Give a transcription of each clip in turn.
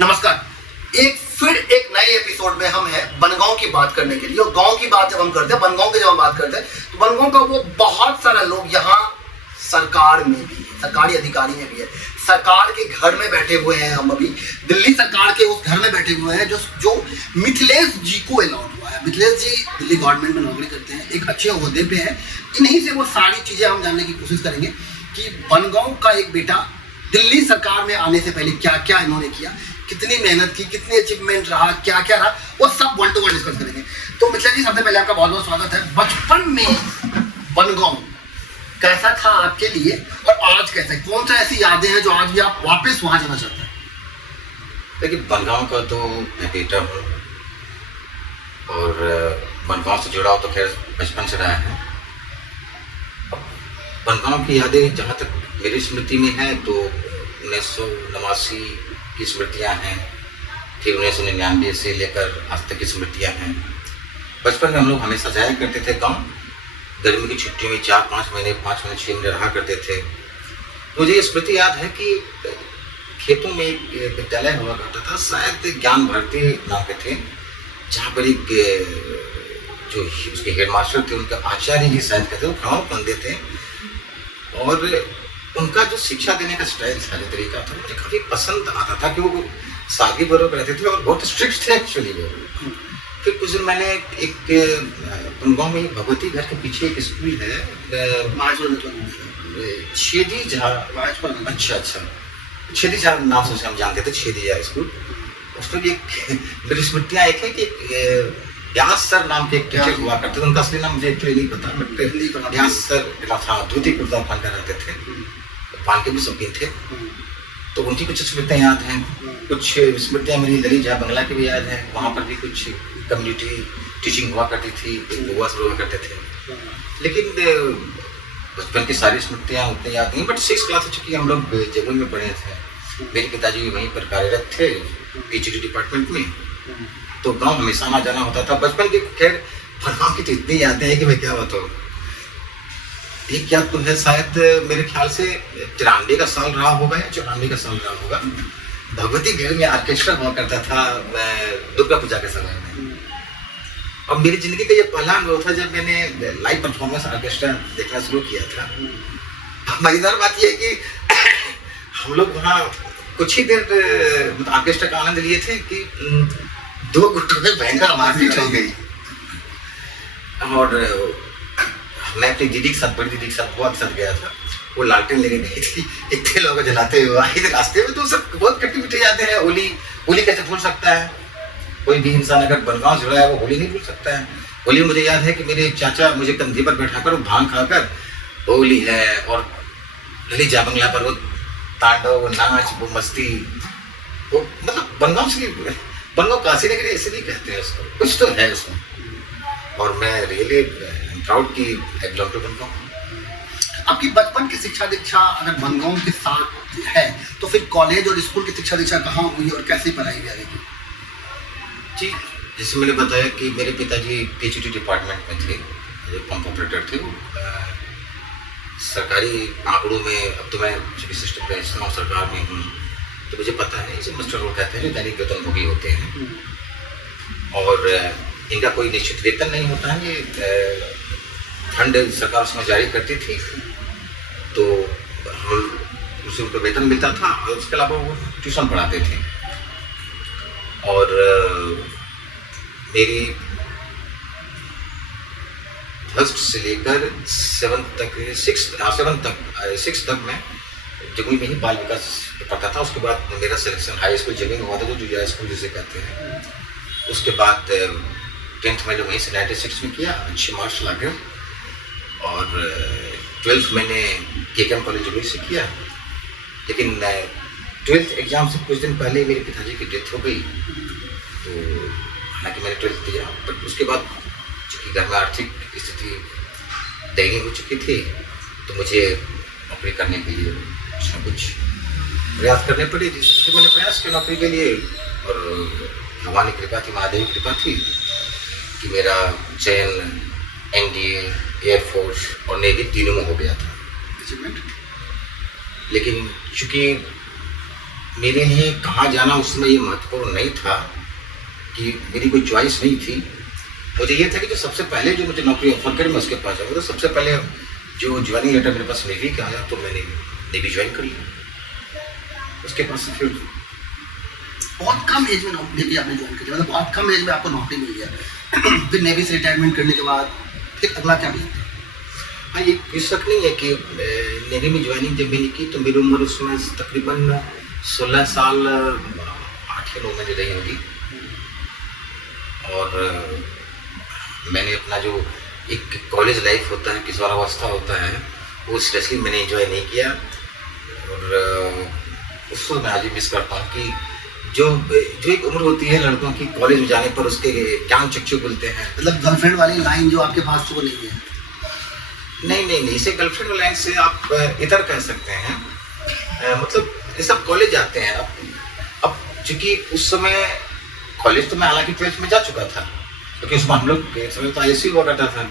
नमस्कार। एक नए एपिसोड में हम हैं बनगांव की बात करने के लिए। और गांव की बात जब हम करते हैं, बनगांव की जब हम बात करते हैं, तो बनगांव का वो बहुत सारा लोग यहाँ सरकार में भी, सरकारी अधिकारी में भी है। सरकार के घर में बैठे हुए हैं हम अभी, दिल्ली सरकार के उस घर में बैठे हुए हैं जो मिथिलेश जी को अलॉट हुआ है। मिथिलेश जी दिल्ली गवर्नमेंट में नौकरी करते हैं, एक अच्छे ओहदे पे हैं। इन्हीं से वो सारी चीज़ें हम जानने की कोशिश करेंगे कि बनगांव का एक बेटा दिल्ली सरकार में आने से पहले क्या क्या इन्होंने किया, कितनी मेहनत की, कितनी अचीवमेंट रहा, क्या क्या रहा, वो सब वन टू वन डिस्कस करेंगे। तो मिथिलेश जी, सबसे पहले आपका बहुत बहुत स्वागत है। बचपन में बनगांव कैसा था आपके लिए और आज कैसा है? कौन सा ऐसी यादें हैं जो आज भी आप वापस वहां जाना चाहते हैं? देखिए, बनगांव का तो मैं बेटा हूँ और बनगांव से जुड़ा हो तो खैर बचपन से रहा है। बनगांव की यादें जहाँ तक मेरी स्मृति में है तो 1989 की स्मृतियाँ हैं, फिर 1999 से लेकर आज तक की स्मृतियाँ हैं। बचपन में हम लोग हमेशा जाया करते थे गांव। गर्मी की छुट्टियों में 4-5 महीने, 5 महीने, 6 महीने रहा करते थे। मुझे ये स्मृति याद है कि खेतों में एक विद्यालय हुआ करता था, शायद ज्ञान भारती नाम के थे, जहाँ पर एक जो उसके हेडमास्टर थे, उनका आचार्य जी शायद कहते, वो गाँव बंदे थे। और उनका जो शिक्षा देने का स्टाइल था, जो तरीका था, मुझे काफ़ी पसंद आता था कि वो सादगी पूर्वक रहते थे और बहुत स्ट्रिक्ट थे एक्चुअली वो। फिर कुछ दिन मैंने एक बनगांव में भगवती घर के पीछे एक स्कूल है, छेदी झा, अच्छा छेदी झा नाम से हम जानते थे, छेदी झा स्कूल। उसमें भी एक मेरी स्मृतियाँ एक है कि व्यास सर नाम के एक टीचर हुआ करते थे। उनका असली नाम मुझे एक्चुअली नहीं पता, बट व्यास सर था, धोती कुर्ता पहन कर रहते थे, पान के भी शौकीन थे। तो उनकी कुछ स्मृतियाँ याद हैं, कुछ स्मृतियाँ मेरी ललित झा बंगला की भी याद है। वहाँ पर भी कुछ कम्युनिटी टीचिंग हुआ करती थी, युवा सर हुआ करते थे। लेकिन बचपन की सारी स्मृतियाँ उतनी याद नहीं, बट 6 क्लास से चूँकि हम लोग जमुई में पढ़े थे, मेरे पिताजी वहीं पर कार्यरत थे पीएचडी डिपार्टमेंट में, तो गांव हमेशा आना जाना होता था। बचपन की खैर बनगांव की तो इतनी यादें हैं कि मैं क्या बताऊँ। एक याद तो है, शायद मेरे ख्याल से 93 का साल रहा होगा या 94 का साल रहा होगा। भगवती घर में ऑर्केस्ट्रा हुआ करता था दुर्गा पूजा के समय में। और मेरी जिंदगी का ये पहला अनुभव था जब मैंने लाइव परफॉर्मेंस ऑर्केस्ट्रा देखना शुरू किया था। मजेदार बात यह है कि हम लोग वहाँ कुछ ही देर ऑर्केस्ट्रा का आनंद लिए थे कि 2 गुटों में भयंकर मारपीट हो गई। और मैं अपनी दीदी के साथ, बड़ी दीदी के साथ बहुत साथ गया था। वो लालटेन लेने गई थी, एक थे लोग जलाते हुए आई थे रास्ते में। तो सब बहुत खट्टी मीठी यादें हैं। होली कैसे भूल सकता है? कोई भी इंसान अगर बनगांव जुड़ा है वो होली नहीं भूल सकता है। होली मुझे याद है कि मेरे चाचा मुझे कंधे पर बैठाकर भांग खाकर होली है, और ललित झा बंगला पर वो तांडव, वो नाच, वो मस्ती, वो मतलब बनगांव काशी नगरी ऐसे नहीं कहते हैं उसको, कुछ तो है उसमें। और मैं रियली प्राउड की बिलोंग टू बनगांव। आपकी बचपन की शिक्षा दीक्षा अगर बनगांव के साथ है तो फिर कॉलेज और स्कूल की शिक्षा दीक्षा कहाँ हुई और कैसे पढ़ाई गई? जी, जैसे मैंने बताया कि मेरे पिताजी पीएचडी डिपार्टमेंट में थे, पंप ऑपरेटर थे। वो सरकारी आंकड़ों में, अब तो मैं चूँकि सिस्टम का हिस्सा हूँ, सरकार में हूँ, तो मुझे पता है इसे मास्टर लोग कहते हैं जो दैनिक वेतनभोगी होते हैं। और इनका कोई निश्चित वेतन नहीं होता है, ये फंड सरकार उसमें जारी करती थी, तो हम उसे उनको वेतन मिलता था। और उसके अलावा वो ट्यूशन पढ़ाते थे। और मेरी 1st से लेकर 7th तक, 6 तक मैं जमुई में ही बाल विकास पढ़ता था। उसके बाद मेरा सिलेक्शन हाई स्कूल जमुई में हुआ था, जो जुजा स्कूल जिसे कहते हैं। उसके बाद 10th मैंने वहीं से 96 में किया, अच्छे मार्क्स ला गए। और 12th मैंने केकेएम कॉलेज जमुई से किया। लेकिन 12th एग्ज़ाम से कुछ दिन पहले मेरे पिताजी की डेथ हो गई। तो हालांकि मैंने 12th दिया, बट उसके बाद चूँकि घर में आर्थिक स्थिति दयनीय हो चुकी थी, तो मुझे नौकरी करने के लिए कुछ न कुछ प्रयास करने पड़े, जिससे मैंने प्रयास किया नौकरी के लिए। और भगवान की कृपा थी, महादेव की कृपा थी कि मेरा चयन एनडीए, एयरफोर्स और नेवी तीनों में हो गया था। लेकिन चूँकि मेरे लिए कहाँ जाना उस समय ये महत्वपूर्ण नहीं था कि मेरी कोई चॉइस नहीं थी। मुझे ये था कि जो सबसे पहले जो मुझे नौकरी ऑफर करे मैं उसके पास जाऊँगा। तो सबसे पहले जो ज्वाइनिंग लेटर मेरे पास नेवी का आया तो मैंने नेवी ज्वाइन कर लिया। उसके पास से फिर बहुत कम एज में नेवी आपने ज्वाइन करी, मतलब बहुत कम एज में आपको नौकरी मिल गया। फिर नेवी से रिटायरमेंट करने के बाद फिर अगला क्या मिलता है? हाँ, ये कोई शक नहीं है कि नेवी में ज्वाइनिंग जब मैंने की तो मेरी उम्र उसमें तकरीबन 16 साल 8 या 9 महीने रही होगी। और मैंने अपना जो एक कॉलेज लाइफ होता है, किशोरावस्था होता है, वो सीरियसली मैंने एंजॉय नहीं किया। और उसको मैं आज भी मिस करता हूँ कि जो एक उम्र होती है लड़कों की, कॉलेज में जाने पर उसके ज्ञान चक्षु बोलते हैं। मतलब गर्लफ्रेंड वाली लाइन जो आपके पास तो वो नहीं है? नहीं, इसे गर्लफ्रेंड लाइन से आप इधर कह सकते हैं। मतलब ये सब कॉलेज जाते हैं। अब चूंकि उस समय कॉलेज तो मैं हालांकि 12th में जा चुका था, क्योंकि उसमें हम लोग के समय तो ISC हुआ करता था,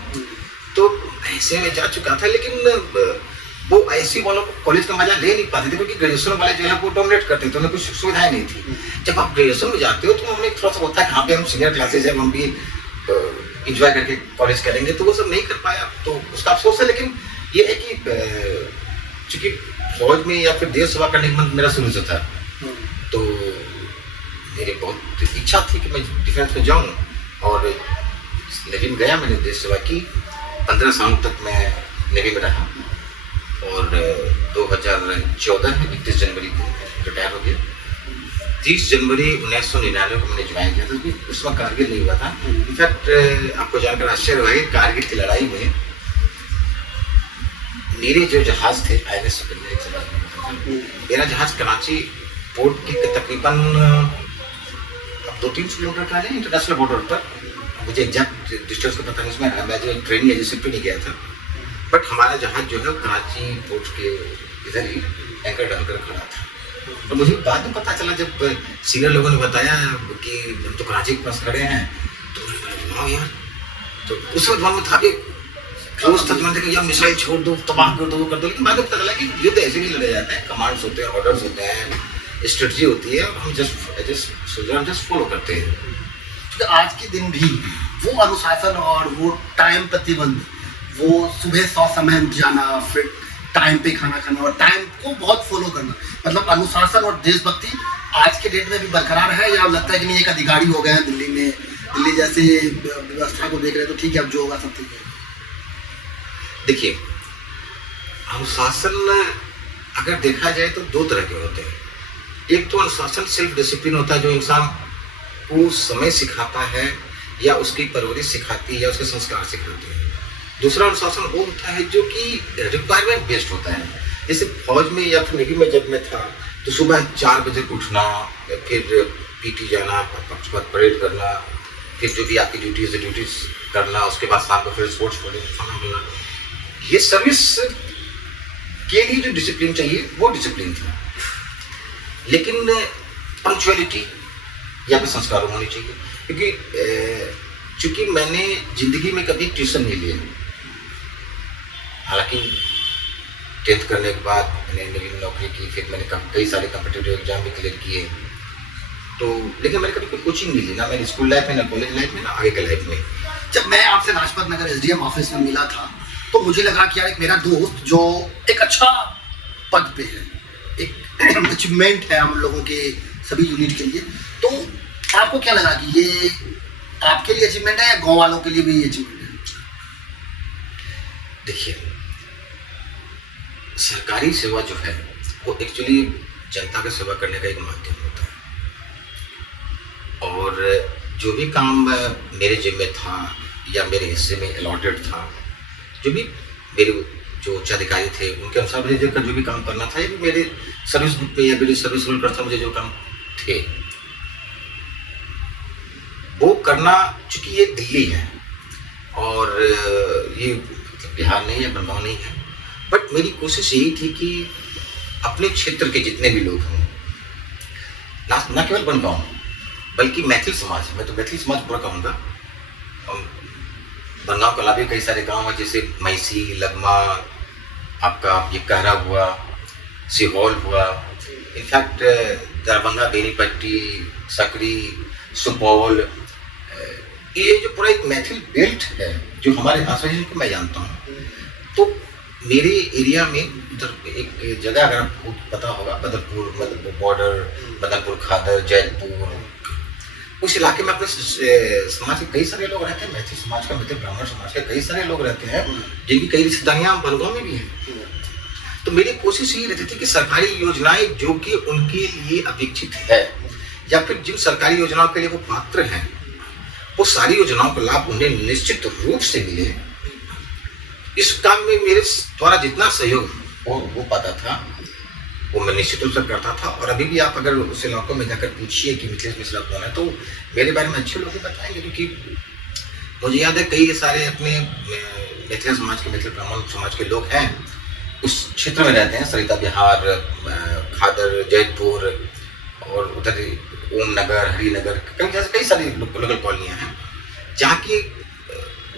तो ऐसे में जा चुका था। लेकिन वो ISC वालों को कॉलेज का मजा ले नहीं पाते थे, क्योंकि ग्रेजुएशन वाले जो है वो डोमिनेट करते थे, उन्हें कुछ सुविधाएं नहीं थी। जब आप ग्रेजुएशन में जाते हो तो हमें थोड़ा सा होता है कि हाँ पे हम सीनियर क्लासेज है, हम भी इंजॉय करके कॉलेज करेंगे, तो वो सब नहीं कर पाया, तो उसका अफसोस है। लेकिन ये है कि चूंकि फौज में या फिर देश सेवा करने का मन मेरा शुरू से था, तो मेरी बहुत इच्छा थी कि मैं डिफेंस में जाऊं, और नेवी में गया। मैंने देश सेवा की, 15 साल तक मैं नेवी में रहा, और 2014 में 31 जनवरी को रिटायर हो गया। 30 जनवरी 1999 को मैंने ज्वाइन किया था। उसमें कारगिल नहीं हुआ था। इनफैक्ट आपको जानकर आश्चर्य हुआ कि कारगिल की लड़ाई में मेरे जो जहाज थे INS सुकन्या, एक जहाज, मेरा जहाज कराची पोर्ट की तकरीबन 2-3 किलोमीटर का है इंटरनेशनल बॉर्डर पर। मुझे एग्जैक्ट डिस्टेंस को पता नहीं, उसमें मैं जो ट्रेनिंग एजेंसी पे नहीं गया था, बट हमारा जहाज जो है कराची पोर्ट के इधर ही एंकर डालकर खड़ा था। और मुझे बाद में पता चला, जब सीनियर लोगों ने बताया कि हम तो कराची के पास खड़े हैं, तो मैंने बोला यार, तो उस वक्त मन में था कि क्लोज तक मैंने देखा यार मिसाइल छोड़ दो, तबाह कर दो, वो कर दो। लेकिन बाद में पता चला कि युद्ध ऐसे नहीं लड़े जाते हैं, कमांड्स होते हैं, ऑर्डर्स होते हैं, स्ट्रेटजी होती है, और हम जस्ट फॉलो करते हैं। तो आज के दिन भी वो अनुशासन और वो टाइम प्रतिबंध, वो सुबह 100 समय उठ जाना, फिर टाइम पे खाना खाना और टाइम को बहुत फॉलो करना, मतलब अनुशासन और देशभक्ति आज के डेट में भी बरकरार है, या लगता है कि नहीं एक अधिकारी हो गए हैं दिल्ली में, दिल्ली जैसे व्यवस्था को देख रहे हैं तो ठीक है, अब जो होगा सब ठीक है? देखिए, अनुशासन अगर देखा जाए तो 2 तरह के होते हैं। एक तो अनुशासन सेल्फ डिसिप्लिन होता है, जो इंसान को समय सिखाता है, या उसकी परवरिश सिखाती है, या उसके संस्कार सिखाते हैं। दूसरा अनुशासन वो होता है जो कि रिक्वायरमेंट बेस्ड होता है। जैसे फौज में या फिर नेवी में जब मैं था, तो सुबह 4 बजे उठना, फिर PT जाना, पक्षपात परेड करना, फिर जो भी आपकी ड्यूटीज करना, उसके बाद शाम को फिर स्पोर्ट्स खाना मिलना। ये सर्विस के लिए जो डिसिप्लिन चाहिए वो डिसिप्लिन था। लेकिन पंक्चुअलिटी या फिर संस्कार होनी चाहिए, क्योंकि चूंकि मैंने जिंदगी में कभी ट्यूशन नहीं लिया, हालांकि 10th करने के बाद मैंने नेवी में नौकरी की, फिर मैंने कई सारे कॉम्पिटिटिव एग्जाम भी क्लियर किए, तो लेकिन मैंने कभी कोई कोचिंग नहीं ली, ना मैंने स्कूल लाइफ में, ना कॉलेज लाइफ में, ना आगे के लाइफ में। जब मैं आपसे लाजपत नगर SDM ऑफिस में मिला था, तो मुझे लगा कि यार एक मेरा दोस्त जो एक अच्छा पद पे है, एक अचीवमेंट है हम लोगों के सभी यूनिट के लिए, तो आपको क्या लगा कि ये आपके लिए अचीवमेंट है या गांव वालों के लिए भी ये अचीवमेंट है? देखिए, सरकारी सेवा जो है वो एक्चुअली जनता का सेवा करने का एक माध्यम होता है, और जो भी काम मेरे जिम्मे था या मेरे हिस्से में अलॉटेड था, जो भी मेरे जो उच्चाधिकारी थे उनके अनुसार मुझे जो भी काम करना था, या मेरे सर्विस बुक पे या मेरे सर्विस रोल पर था, मुझे जो काम थे वो करना। चूंकि ये दिल्ली है और ये बिहार नहीं है, बनगांव नहीं है, बट मेरी कोशिश यही थी कि अपने क्षेत्र के जितने भी लोग हों, ना केवल बनगांव बल्कि मैथिल समाज, मैं तो मैथिल समाज पूरा कहूँगा, बनगांव के अलावा कई सारे गांव हैं, जैसे मैसी, लगमा, आपका ये कहरा हुआ, सीहोल हुआ, इनफैक्ट दरभंगा, बेनीपट्टी, सकरी, सुपौल, ये जो पूरा एक मैथिल बेल्ट है जो हमारे आसपास को मैं जानता हूँ, तो मेरे एरिया में इधर एक जगह अगर आपको पता होगा, बदरपुर बॉर्डर, बदरपुर खादर, जैतपुर, उस इलाके में अपने समाज के कई सारे लोग रहते हैं, मैथिल समाज का, मैथिल ब्राह्मण समाज के कई सारे लोग रहते हैं जिनकी कई रिश्तेदारियाँ बनगांव में भी हैं। तो मेरी कोशिश ये रहती थी कि सरकारी योजनाएं जो कि उनके लिए अपेक्षित है या फिर जिन सरकारी योजनाओं के लिए वो पात्र हैं, वो सारी योजनाओं का लाभ उन्हें निश्चित रूप से मिले। इस काम में मेरे द्वारा जितना सहयोग हो पाता था वो मैं निश्चित रूप से करता था। और अभी भी आप अगर उस इलाकों में जाकर पूछिए कि मिथिलेश मिश्रा कौन है, तो मेरे बारे में अच्छे लोग बताएंगे, क्योंकि मुझे याद है कई सारे अपने मैथिल समाज के, मैथिल ब्राह्मण समाज के लोग हैं, उस क्षेत्र में रहते हैं, सरिता विहार, खादर, जैतपुर और उधर ओम नगर, हरिनगर, कई सारी लोकल कॉलोनियाँ हैं जहाँ की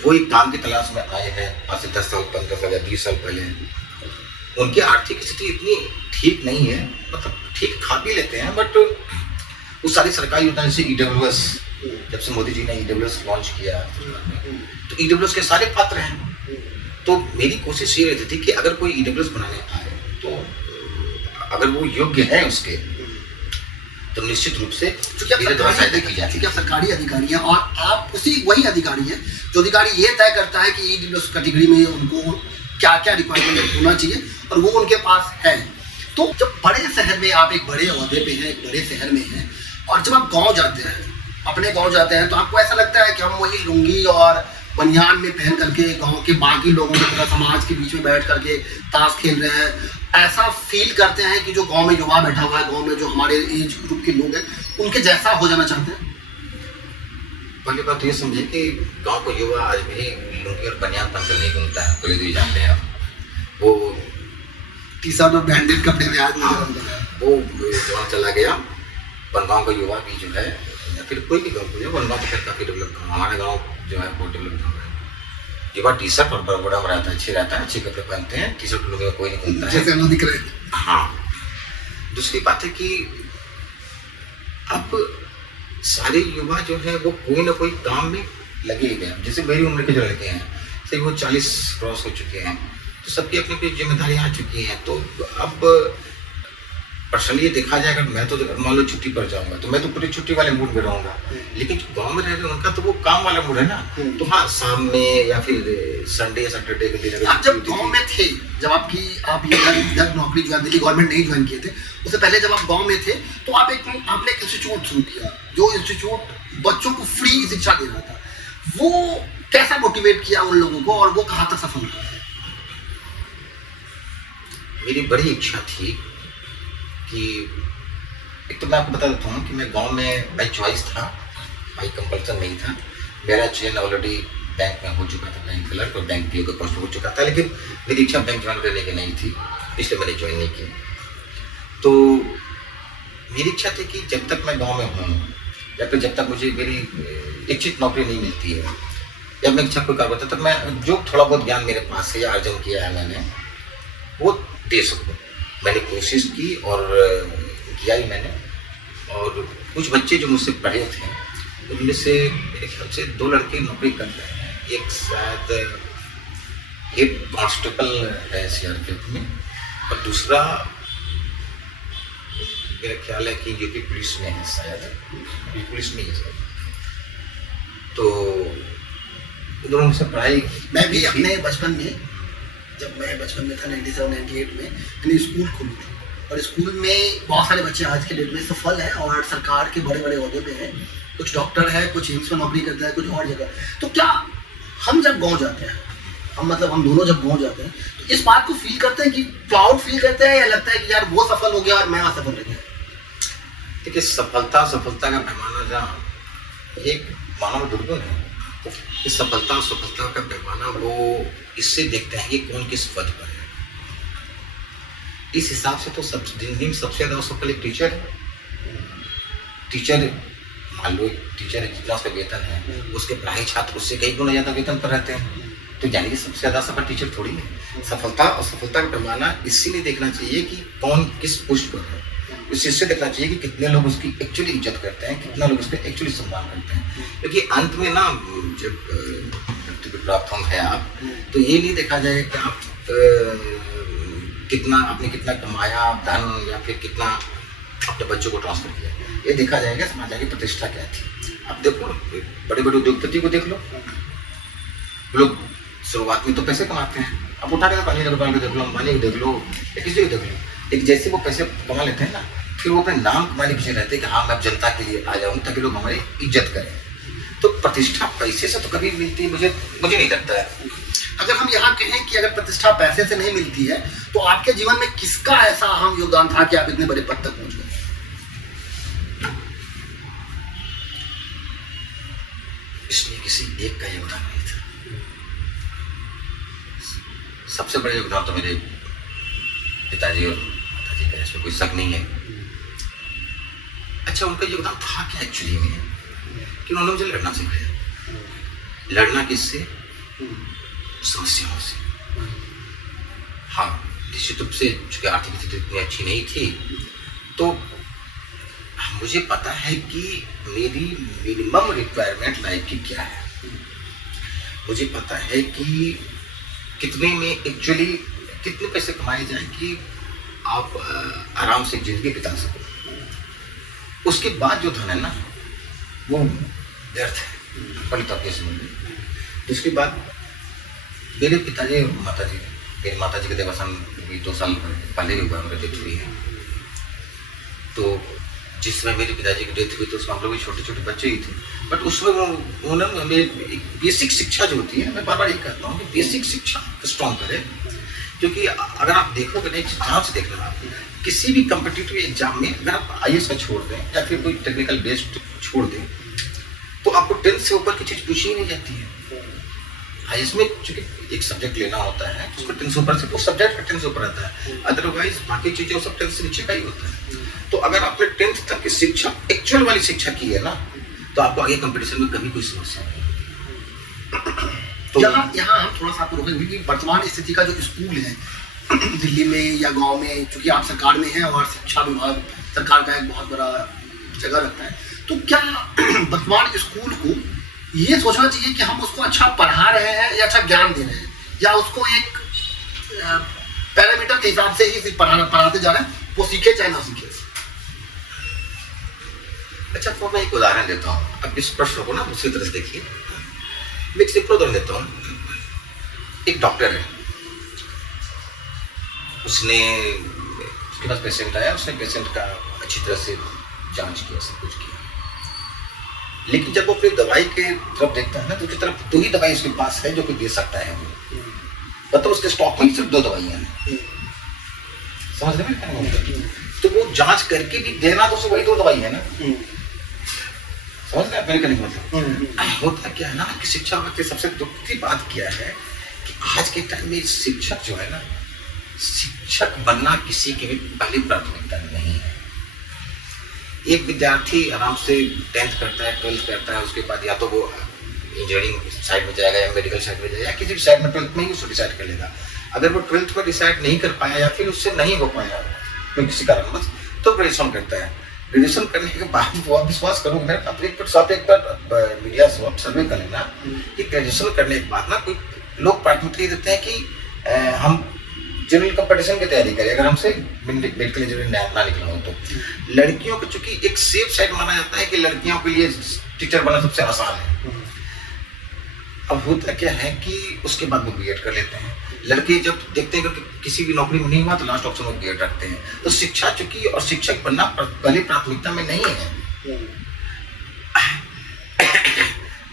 वो एक काम की तलाश में आए हैं आज से 10 साल, 15 साल या 20 साल पहले। उनकी आर्थिक स्थिति इतनी ठीक नहीं है, मतलब ठीक खा भी लेते हैं, बट उस सारी सरकारी योजना जैसे EWS, जब से मोदी जी ने EWS लॉन्च किया तो EWS के सारे पात्र हैं। तो मेरी कोशिश ये रहती थी कि अगर कोई EWS बनाने आए तो अगर वो योग्य है उसके, तो निश्चित रूप से क्योंकि आप सरकारी अधिकारी हैं और आप वही अधिकारी हैं जो अधिकारी ये तय करता है कि EWS कैटेगरी में उनको क्या क्या रिक्वायरमेंट होना चाहिए और वो उनके पास है। तो जब बड़े शहर में आप एक बड़े ओहदे पे हैं, एक बड़े शहर में हैं, और जब आप गांव जाते हैं, अपने गांव जाते हैं, तो आपको ऐसा लगता है कि हम वही लुंगी और बनियान में पहन करके गांव के बाकी लोगों की तरह समाज के बीच में बैठ करके ताश खेल रहे हैं। ऐसा फील करते हैं कि जो गांव में युवा बैठा हुआ है, गांव में जो हमारे एज ग्रुप के लोग हैं, उनके जैसा हो जाना चाहते हैं। पहली बात तो ये समझे कि गांव को युवा आज भी लुंगी और बनियान पहनकर नहीं घूमता है, कोई भी जानते हैं आप। वो टी-शर्ट और ब्रांडेड कपड़े में आज वो जवान चला गया। बनगांव का युवा भी जो है या फिर कोई भी गाँव को, बनगांव तो फिर काफ़ी डेवलप गाँव, हमारा गाँव जो है बहुत डेवलप गाँव है। युवा टी-शर्ट और बड़ा में रहता है, अच्छे रहता है, अच्छे कपड़े पहनते हैं, टी-शर्ट लुंगी में कोई नहीं घूमता है, जैसे दिख रहे हैं। हाँ, दूसरी बात है कि अब सारे युवा जो है वो कोई ना कोई काम में लगे ही गए। जैसे मेरी उम्र के जो लड़के हैं, से वो 40 क्रॉस हो चुके हैं, तो सबकी अपनी अपनी जिम्मेदारियाँ आ चुकी हैं। तो अब पर्सनली देखा जाए, अगर मैं तो मान लो छुट्टी पर जाऊंगा तो मैं तो पूरी छुट्टी वाले मूड में रहूंगा, लेकिन जो गांव में रह रहे हैं उनका तो वो काम वाला मूड है ना। तो हाँ, शाम में या फिर संडे सैटरडे के दिन आप जब गांव में थे, जब आप ये नौकरी ज्वाइन, दिल्ली गवर्नमेंट नहीं ज्वाइन किए थे, उससे पहले जब आप गांव में थे तो आपने एक इंस्टीट्यूट शुरू किया, जो इंस्टीट्यूट बच्चों को फ्री शिक्षा दे रहा था। वो कैसा मोटिवेट किया उन लोगों को और वो कहाँ तक सफल हुआ? मेरी बड़ी इच्छा थी कि एक तो मैं आपको बता देता हूँ कि मैं गांव में बाई चॉइस था, बाई कंपल्सन नहीं था। मेरा चयन ऑलरेडी बैंक में हो चुका था, बैंक क्लर्क और बैंक पीओ का पोस्ट हो चुका था, लेकिन मेरी इच्छा बैंक ज्वाइन करने की नहीं थी, इसलिए मैंने ज्वाइन नहीं की। तो मेरी इच्छा थी कि जब तक मैं गाँव में हूँ या फिर जब तक मुझे मेरी इच्छित नौकरी नहीं मिलती है या मैं इच्छा कोई कार्य होता, तब मैं जो थोड़ा बहुत ज्ञान मेरे पास है या अर्जन किया है मैंने, वो दे सकूँ। मैंने कोशिश की और किया ही मैंने। और कुछ बच्चे जो मुझसे पढ़े थे उनमें से मेरे ख्याल से 2 लड़के नौकरी कर रहे हैं। एक शायद हेड कांस्टेबल है CRPF में और दूसरा मेरा ख्याल है कि यूपी पुलिस में है, शायद पुलिस में ही है। तो दोनों मुझसे पढ़ाई मैं भी अपने बचपन में, जब मैं बचपन में था 97-98 में, मैंने स्कूल खोली थी और स्कूल में बहुत सारे बच्चे आज के डेट में सफल हैं और सरकार के बड़े बड़े ओहदे पे हैं। कुछ डॉक्टर है, कुछ एम्स में नौकरी करता है, कुछ और जगह। तो क्या हम जब गांव जाते हैं, हम दोनों जब गांव जाते हैं, तो इस बात को फील करते हैं कि प्राउड फील करते हैं या लगता है कि यार वो सफल हो गया और मैं असफल रह गया? देखिए, सफलता का पैमाना जहाँ एक मानव दुर्गुण है, इस सफलता का पैमाना वो इससे देखते हैं कि कौन किस पद पर है। इस हिसाब से तो जिंदगी में सबसे ज़्यादा सफल एक टीचर है। टीचर मान लो टीचर है, जितना उसका वेतन है उसके पढ़ाई छात्र उससे कई गुना ज़्यादा वेतन पर रहते हैं, तो यानी कि सबसे ज़्यादा सफल टीचर थोड़ी है। सफलता और सफलता का पैमाना इसीलिए देखना चाहिए कि कौन किस पोस्ट पर है। इस चीज से देखना चाहिए कि कितने लोग उसकी एक्चुअली इज्जत करते हैं, कितना लोग उसका एक्चुअली सम्मान करते हैं। क्योंकि अंत में ना जब व्यक्ति को प्राप्त हम है आप, तो ये नहीं देखा जाए कि आप आपने कितना कमाया धन या फिर कितना अपने बच्चों को ट्रांसफर किया, ये देखा जाएगा समाज की प्रतिष्ठा क्या थी। आप देखो बड़े बड़े उद्योगपति को देख लो, लोग शुरुआत में तो पैसे कमाते हैं, अब उठा के अनिल अग्रवाल को देख लो, अंबानी को देख लो, या किसी को देख लो, एक जैसे वो पैसे कमा लेते हैं ना, फिर वो अपने नाम कमाने पीछे रहते हैं कि हाँ मैं जनता के लिए आ जाऊँ ताकि लोग हमारी इज्जत करें। तो प्रतिष्ठा पैसे से तो कभी मिलती मुझे नहीं लगता है। अगर हम यहाँ कहें कि अगर प्रतिष्ठा पैसे से नहीं मिलती है, तो आपके जीवन में किसका ऐसा अहम योगदान था कि आप इतने बड़े पद तक पहुंच गए? इसमें किसी एक का योगदान नहीं था। सबसे बड़ा योगदान तो मेरे पिताजी और माताजी का, इसमें कोई शक नहीं है। अच्छा, उनका योगदान था क्या एक्चुअली में कि उन्होंने मुझे लड़ना सिखाया। लड़ना किससे? समस्याओं से। हाँ, निश्चित रूप से चूंकि आर्थिक स्थिति इतनी अच्छी नहीं थी, तो मुझे पता है कि मेरी मिनिमम रिक्वायरमेंट लाइफ की क्या है। मुझे पता है कि कितने में एक्चुअली कितने पैसे कमाए जाए कि आप आराम से जिंदगी बिता सको। उसके बाद जो धन है ना, वो व्यर्थ है, पहले तो अपने समझ में। उसके बाद मेरे पिताजी और माताजी, मेरी माताजी का देवासन 2 साल पहले भी हुआ, उनका डेथ हुई है। तो जिस समय मेरे पिताजी की डेथ हुई तो उसमें हम लोग भी छोटे छोटे बच्चे ही थे, बट उसमें उन्होंने हमें एक बेसिक शिक्षा जो होती है, मैं बार बार ये कहता हूँ कि बेसिक शिक्षा स्ट्रॉन्ग करें। क्योंकि अगर आप देखोगे ना, ध्यान से देखना, आप किसी भी कम्पिटिटिव एग्जाम में अगर आप IAS का छोड़ दें या फिर कोई टेक्निकल बेस्ड छोड़ दें, तो आपको 10th से ऊपर की चीज़ पूछी ही नहीं जाती है। IAS में चूंकि एक सब्जेक्ट लेना होता है, उसको 10 से ऊपर से, उस सब्जेक्ट का 10 से ऊपर आता है, अदरवाइज बाकी चीज़ें वो सब 10 से नीचे का ही होता है। तो अगर आपने 10th तक की शिक्षा, एक्चुअल वाली शिक्षा की है ना, तो आपको आगे कंपटीशन में कभी कोई समस्या नहीं। तो यहाँ हम थोड़ा सा आपको रोकेंगे कि वर्तमान स्थिति का जो स्कूल है दिल्ली में या गांव में, चूंकि आप सरकार में हैं और शिक्षा विभाग सरकार का एक बहुत बड़ा जगह रखता है, तो क्या वर्तमान स्कूल को ये सोचना चाहिए कि हम उसको अच्छा पढ़ा रहे हैं या अच्छा ज्ञान दे रहे हैं, या उसको एक पैरामीटर के हिसाब से ही पढ़ाते जा रहे हैं, वो सीखे चाहे ना सीखे? अच्छा, तो मैं एक उदाहरण देता हूँ। अब इस प्रश्न को ना दूसरी तरह से देखिए। मैं एक सिंपल उदाहरण देता हूँ। एक डॉक्टर है, उसके पास पेशेंट आया, उसने पेशेंट का अच्छी तरह से जांच किया, सब कुछ किया, लेकिन जब वो अपनी दवाई के तरफ देखता है ना, तो उसकी तरफ 2 ही दवाई उसके पास है जो कि दे सकता है वो, मतलब उसके स्टॉक में सिर्फ 2 दवाइयाँ हैं। समझ रहे हैं? तो वो जांच करके भी देना तो वही 2 दवाई है ना। समझ रहे हैं मेरे कहने का मतलब? होता क्या है ना कि शिक्षा के सबसे दुख की बात क्या है कि आज के टाइम में शिक्षक जो है ना, शिक्षक बनना किसी की भी पहली प्राथमिकता नहीं है। एक विद्यार्थी आराम से 10th करता है, 12th करता है, उसके बाद या तो वो इंजीनियरिंग साइड में जाएगा या मेडिकल साइड में जाएगा, या किसी भी साइड में 12th में ही उसको डिसाइड कर लेगा। अगर वो 12th में डिसाइड नहीं कर पाया या फिर उससे नहीं हो पाया कोई किसी कारणवश, तो ग्रेजुएशन करता है। ग्रेजुएशन करने के बाद वो विश्वास करूँ, मैं अपने एक बार मीडिया से सर्वे कर लेना कि ग्रेजुएशन करने के बाद ना कोई लोग प्राथमिकता देते हैं कि हम जनरल कंपटीशन की तैयारी करें, अगर हमसे मेडिकल इंजीनियरिंग ना निकला हो तो। लड़कियों को चूंकि एक सेफ साइड माना जाता है कि लड़कियों के लिए टीचर बनना सबसे आसान है। अब होता क्या है कि उसके बाद वो बीएड कर लेते हैं। लड़के जब देखते हैं कि किसी भी नौकरी में नहीं हुआ तो लास्ट ऑप्शन में बीएड रखते हैं। तो शिक्षा चूंकि और शिक्षक बनना पहली प्राथमिकता में नहीं है,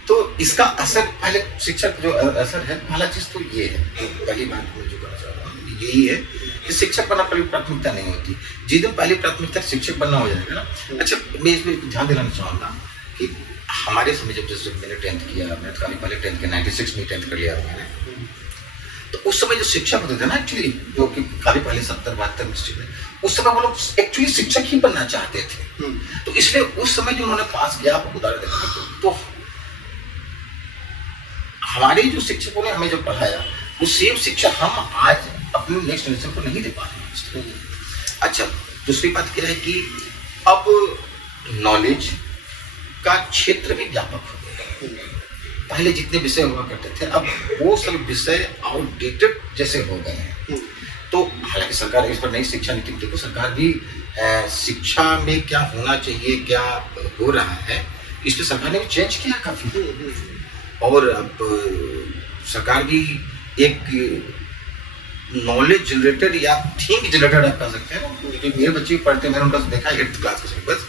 तो इसका असर पहले शिक्षक जो असर है, पहला चीज तो ये है, पहली बात जो करना चाह रहा हूँ यही है कि शिक्षक बनना पहली प्राथमिकता नहीं होती। जिस दिन पहली प्राथमिकता शिक्षक बनना हो जाएगा ना। अच्छा, मैं इसमें ध्यान दिलाना चाहूँगा कि हमारे समय जब जैसे मैंने 10th किया, मैंने काफी पहले 10th के 96 में 10th कर लिया मैंने, तो उस समय जो शिक्षक होते थे ना एक्चुअली, जो कि काफी पहले 70-72 में, उस समय वो लोग एक्चुअली शिक्षक ही बनना चाहते थे। तो इसलिए उस समय जो उन्होंने पास किया, आपको उदाहरण देखें तो हमारे जो शिक्षकों ने हमें जो पढ़ाया, वो सेम शिक्षा हम आज अपने नेक्स्ट जनरेशन को नहीं दे पा रहे हैं। अच्छा, दूसरी बात क्या है कि अब नॉलेज का क्षेत्र भी व्यापक हो गया है। पहले जितने विषय हुआ करते थे अब वो सब विषय आउटडेटेड जैसे हो गए हैं। तो हालांकि सरकार इस पर नई शिक्षा नीति देखो, सरकार भी शिक्षा में क्या होना चाहिए, क्या हो रहा है, इसलिए सरकार ने भी चेंज किया काफी। और अब सरकार भी एक नॉलेज जनरेटर या थिंक जनरेटर आप कह सकते हैं। क्योंकि मेरे बच्चे पढ़ते हैं, मैंने उनका देखा 8th क्लास का सिलेबस।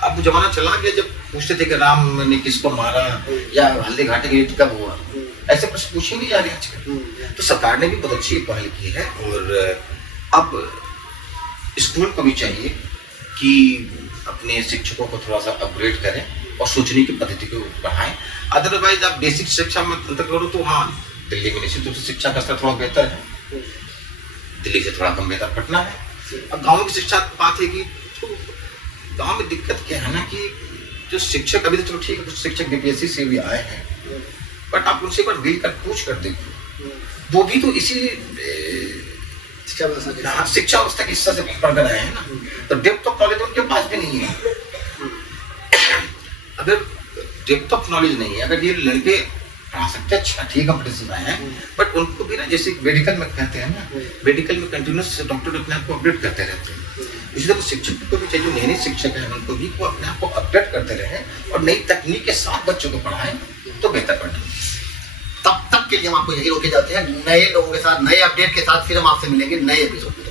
अब जमाना चला गया जब पूछते थे कि राम ने किसको मारा या हल्दी घाटी का युद्ध कब हुआ, ऐसे प्रश्न पूछे नहीं जा रहे आजकल। तो सरकार ने भी बहुत अच्छी पहल की है। और अब स्कूल को भी चाहिए कि अपने शिक्षकों को थोड़ा सा अपग्रेड करें और सोचने की पद्धति को बढ़ाएं। अदरवाइज आप बेसिक शिक्षा में अंतर करो तो हाँ, दिल्ली में निश्चित रूप से शिक्षा का स्तर थोड़ा बेहतर है, दिल्ली से थोड़ा कम बेहतर पटना है। अब गाँव की शिक्षा बात है कि गाँव में दिक्कत क्या है ना कि जो शिक्षक, अभी तो चलो ठीक है कुछ शिक्षक बीपीएससी से भी आए हैं, बट आप उनसे एक बार मिल कर पूछ कर देखो, वो भी तो इसी शिक्षा व्यवस्था के हिस्सा से पढ़ कर आए हैं ना। तो डेप्थ ऑफ नॉलेज उनके पास भी नहीं है। अगर डेप्थ ऑफ नॉलेज नहीं है, अगर ये लड़के पढ़ा सकते हैं, अच्छा ठीक कंपटीशन में आए हैं, बट उनको भी ना जैसे मेडिकल में कहते हैं ना, मेडिकल में कंटिन्यूस डॉक्टर अपने आप को अपडेट करते रहते हैं। इसलिए तो शिक्षक को भी चाहिए, जो नए शिक्षक हैं उनको भी वो अपने आप को अपडेट करते रहे और नई तकनीक के साथ बच्चों को पढ़ाएं तो बेहतर पढ़ेंगे। तब तक के लिए हम आपको यही रोके जाते हैं, नए लोगों के साथ, नए अपडेट के साथ फिर हम आपसे मिलेंगे नए एपिसोड में।